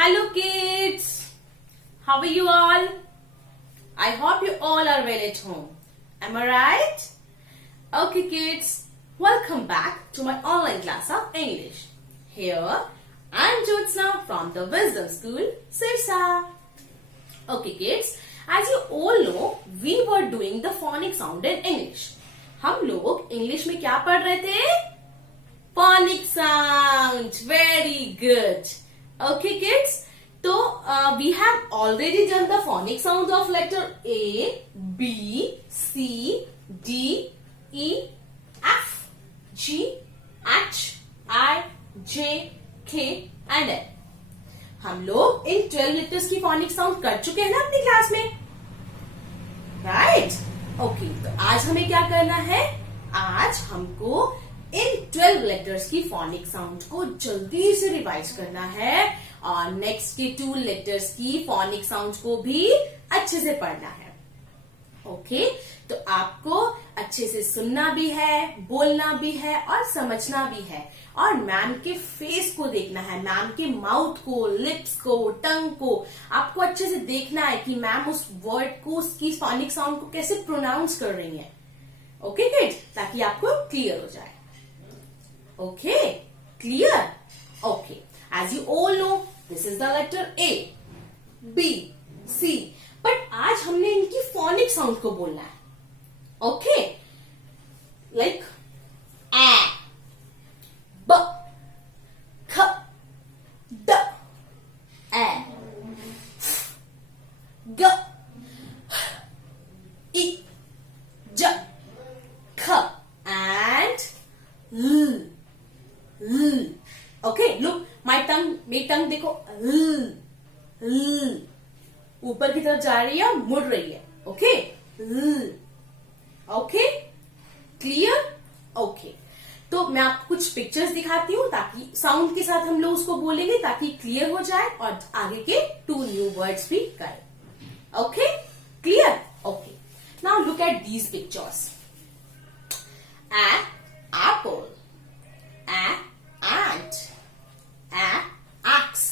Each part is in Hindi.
Hello kids, how are you all? I hope you all are well at home. Am I right? Okay kids, welcome back to my online class of English. Here I am Jyotsna from the Wisdom School, Sirsa. Okay kids, as you all know, we were doing the phonic sound in English. हम लोग इंग्लिश में क्या पढ़ रहे थे? Phonic sound. Very good. Okay kids, so we have already done the phonic sounds of letter A, B, C, D, E, F, G, H, I, J, K and L. हम लोग इन 12 लेटर्स की phonic sound कर चुके हैं ना अपनी क्लास में, राइट? ओके, तो आज हमें क्या करना है? आज हमको इन 12 लेटर्स की phonic साउंड को जल्दी से रिवाइज करना है और नेक्स्ट के 2 लेटर्स की phonic साउंड को भी अच्छे से पढ़ना है. ओके, तो आपको अच्छे से सुनना भी है, बोलना भी है और समझना भी है और मैम के फेस को देखना है, मैम के माउथ को, लिप्स को, टंग को आपको अच्छे से देखना है कि मैम उस वर्ड को, उसकी phonic साउंड को कैसे प्रोनाउंस कर रही है. ओके किड्स, ताकि आपको क्लियर हो जाए. Okay, clear? Okay, as you all know, this is the letter A, B, C. But आज हमने इनकी phonic sound को बोलना है. Okay, like A, B, K, D, A, G, I, J, K and L. Okay, look my tongue, मेरी टंग देखो, ऊपर की तरफ जा रही है, मुड़ रही है. Okay, okay, clear? ओके, तो मैं आपको कुछ पिक्चर्स दिखाती हूँ ताकि साउंड के साथ हम लोग उसको बोलेंगे ताकि क्लियर हो जाए और आगे के 2 न्यू वर्ड्स भी करें. Okay, clear? Okay, now look at these pictures. Apple, ant, axe,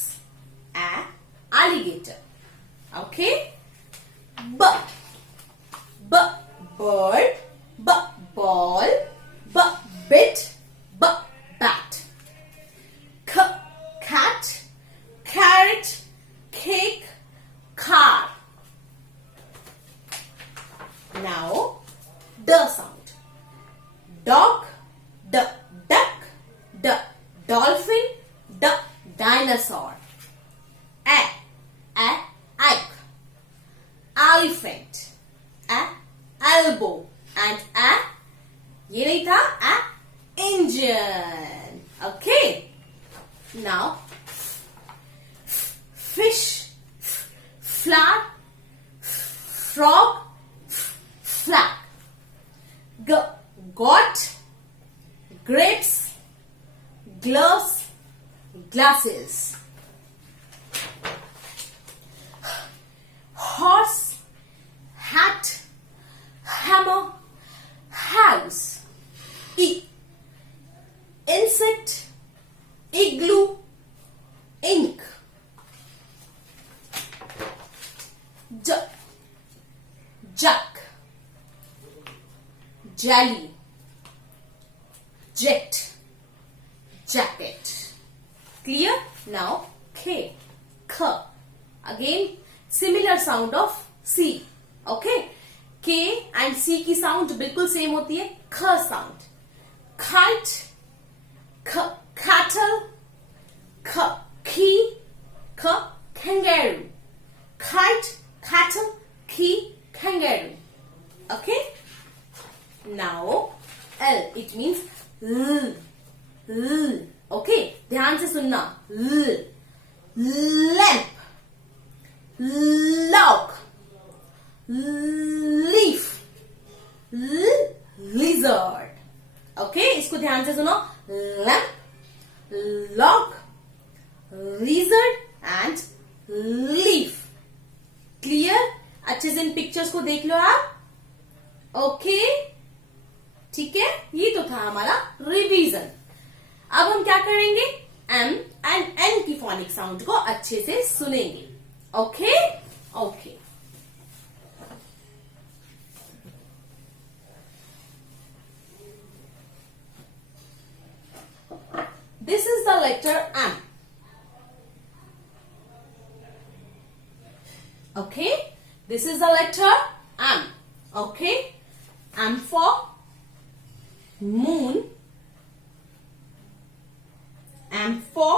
alligator. Okay, bird, ball, bit, bat. Cat, carrot, cake, car. Now the sound. Dog, duck, dolphin, dinosaur. Ike, elephant, elbow and ये नहीं था, engine. Okay, now fish, flower, frog, flag. Goat, grapes, gloves, glasses. Horse, hat, hammer, house. Insect, igloo, ink. Duck, jelly, jet, jacket. Clear? Now K. Again similar sound of C. Okay, K and C की sound बिल्कुल सेम होती है. ख sound. Kite, cattle, key, kangaroo. Kite, cattle, key, kangaroo. Okay, now L, it means L. Okay, ध्यान से सुनना. Lamp, log, leaf, lizard. Okay, इसको ध्यान से सुनो. Lamp, log, lizard and leaf. Clear? अच्छे से इन पिक्चर्स को देख लो आप. ओके, ठीक है, ये तो था हमारा रिवीजन. अब हम क्या करेंगे? एम एंड एन की फोनिक साउंड को अच्छे से सुनेंगे. Okay okay. This is the letter M. Okay, this is the letter M. Okay, M for moon. M for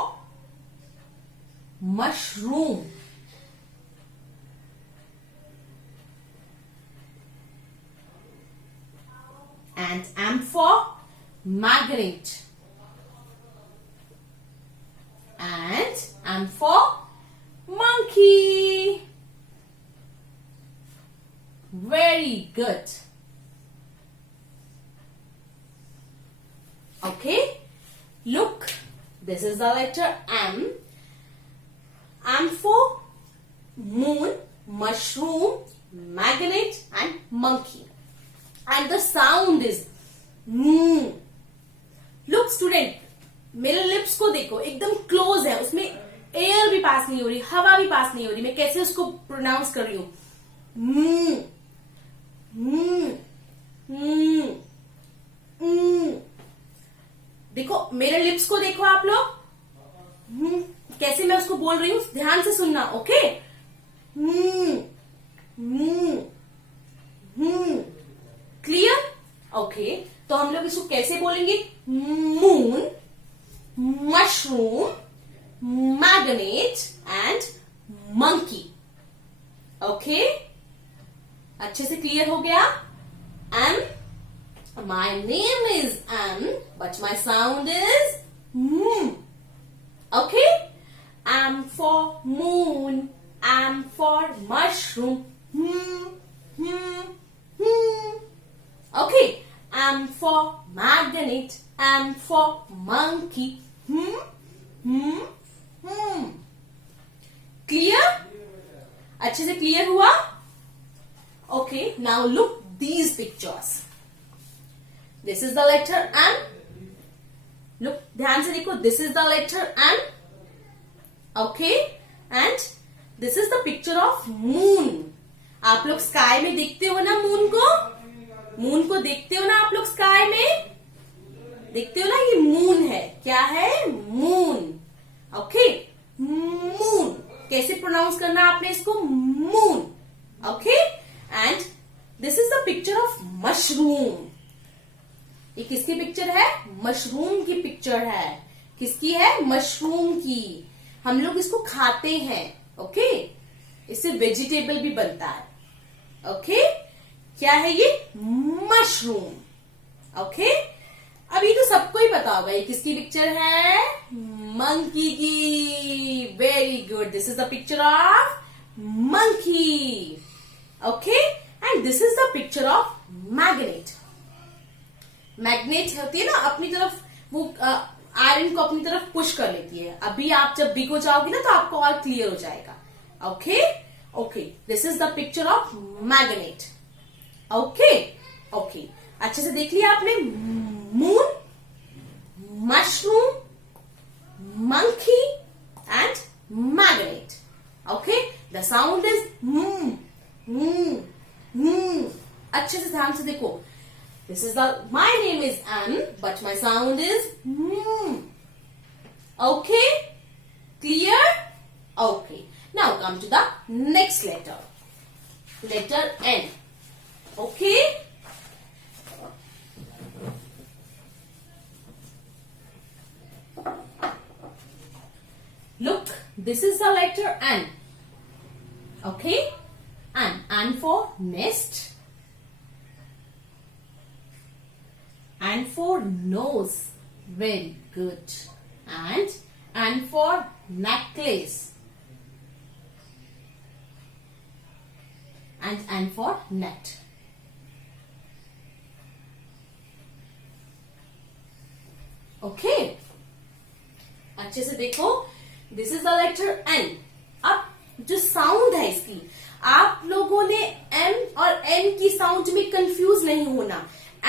mushroom. And M for magnet. And M for monkey. Very good. Okay, look, this is the letter M. M for moon, mushroom, magnet and monkey. And the sound is Look student, मेरे लिप्स को देखो, एकदम क्लोज है, उसमें एयर भी पास नहीं हो रही, हवा भी पास नहीं हो रही. मैं कैसे उसको प्रोनाउंस कर रही हूं? देखो मेरे लिप्स को देखो आप लोग, कैसे मैं उसको बोल रही हूं, ध्यान से सुनना. Okay, clear? ओके, तो हम लोग इसको कैसे बोलेंगे? Moon, mushroom, magnet and monkey. Okay, अच्छे से क्लियर हो गया? M, my name is M but my sound is okay. M for moon, M for mushroom, okay, M for magnet, M for monkey. Clear? अच्छे से clear हुआ? Okay, now look these pictures. This is the letter M. Look, ध्यान से देखो, this is the letter M. Okay, and this is the picture of moon. आप लोग स्काई में देखते हो ना मून को? मून को देखते हो ना आप लोग स्काई में? देखते हो ना, ये मून है. क्या है? मून. Okay, moon. कैसे प्रोनाउंस करना आपने इसको? Moon. Okay, and this is the picture of mushroom. ये किसकी पिक्चर है? मशरूम की पिक्चर है. किसकी है? मशरूम की. हम लोग इसको खाते हैं. ओके, इससे वेजिटेबल भी बनता है. ओके, क्या है ये? मशरूम. ओके, अब ये तो सबको ही पता होगा ये किसकी पिक्चर है? मंकी की. Very good. This is the picture of monkey. Okay, and this is the picture of magnet. Magnet होती है ना, अपनी तरफ वो आयरन को अपनी तरफ पुश कर लेती है. अभी आप जब बी को जाओगे ना तो आपको और क्लियर हो जाएगा. Okay okay, this is the picture of magnet. Okay okay, अच्छे से देख लिया आपने? Moon, mushroom, monkey and magnet. Okay, the sound is अच्छे से ध्यान से देखो. This is the my name is M but my sound is okay, clear? Okay, now come to the next letter. Letter N. Okay, look, this is the letter N. Okay, N for nest, N for nose. Very good. And N for necklace, and N for net. Okay, अच्छे से देखो. This is the letter N. अब जो साउंड है इसकी, आप लोगों ने एम और एन की साउंड में कंफ्यूज नहीं होना.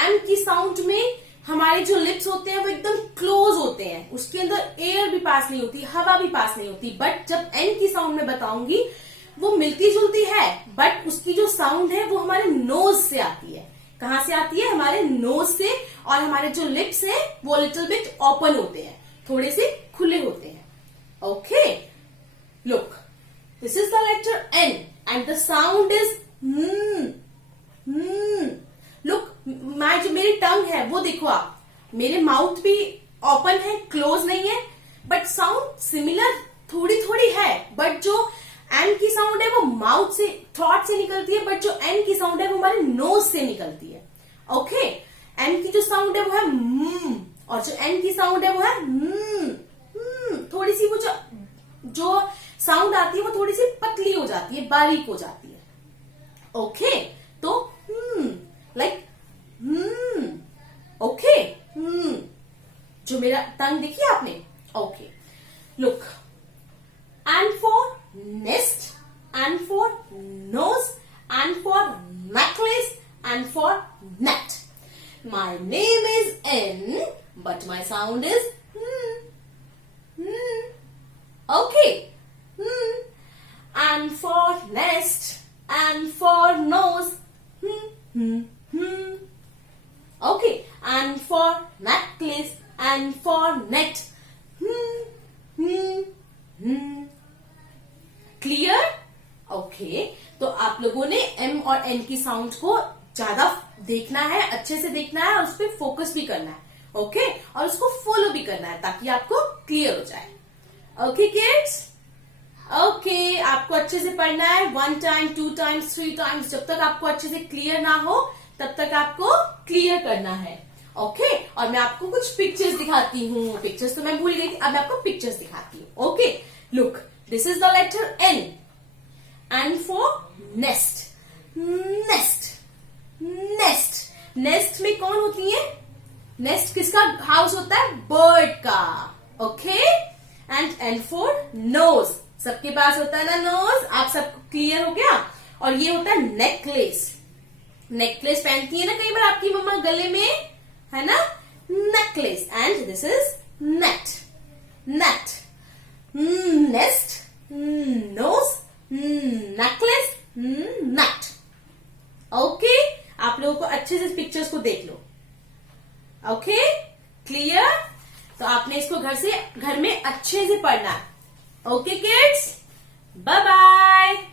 एम की साउंड में हमारे जो लिप्स होते हैं वो एकदम क्लोज होते हैं, उसके अंदर एयर भी पास नहीं होती, हवा भी पास नहीं होती। बट जब एन की साउंड में बताऊंगी वो मिलती जुलती है, बट उसकी जो साउंड है वो हमारे नोज से आती है। कहां से आती है? हमारे नोज से। और हमारे जो लिप्स हैं वो लिटिल बिट ओपन होते हैं, थोड़े से खुले होते हैं। Okay, look, this is the letter N and the sound is look, जो मेरी टंग है वो देखो आप, मेरे माउथ भी ओपन है, क्लोज नहीं है, बट साउंड सिमिलर थोड़ी थोड़ी है। बट जो एन की साउंड है वो माउथ से, थ्रोट से निकलती है, बट जो एन की साउंड है वो हमारे नोज से निकलती है। ओके, एन की जो साउंड है वो है और जो एन की साउंड है वो है थोड़ी सी, वो जो साउंड आती है वो थोड़ी सी पतली हो जाती है, बारीक हो जाती है। ओके, तो लाइक ओके, जो मेरा टंग देखिए आपने। Okay, look, and for nest, and for knows, and for necklace, and for net. My name is an but my sound is okay, and for nest, and for nose, okay, and for necklace, and for net, clear? Okay, तो आप लोगों ने एम और एन की साउंड को ज्यादा देखना है, अच्छे से देखना है और उस पर फोकस भी करना है। ओके, और उसको फॉलो भी करना है ताकि आपको क्लियर हो जाए। ओके किड्स, ओके, आपको अच्छे से पढ़ना है 1 टाइम 2 टाइम्स 3 टाइम्स, जब तक आपको अच्छे से क्लियर ना हो तब तक आपको क्लियर करना है। ओके, और मैं आपको कुछ पिक्चर्स दिखाती हूँ। पिक्चर्स तो मैं भूल गई थी, अब मैं आपको पिक्चर्स दिखाती हूँ। Okay, look, this is the letter N and for nest, nest, nest. Nest में कौन होती है? नेस्ट किसका हाउस होता है? बर्ड का। ओके, एंड फॉर नोज, सबके पास होता है ना नोज। आप सब क्लियर हो गया? और ये होता है नेकलेस। नेकलेस पहनती है ना कई बार आपकी मम्मा गले में, है ना, necklace. And this is net, net, nest, nose, necklace, net. Okay, आप लोगों को अच्छे से पिक्चर्स को देख लो। Okay, clear? तो आपने इसको घर में अच्छे से पढ़ना है। Okay kids, bye bye.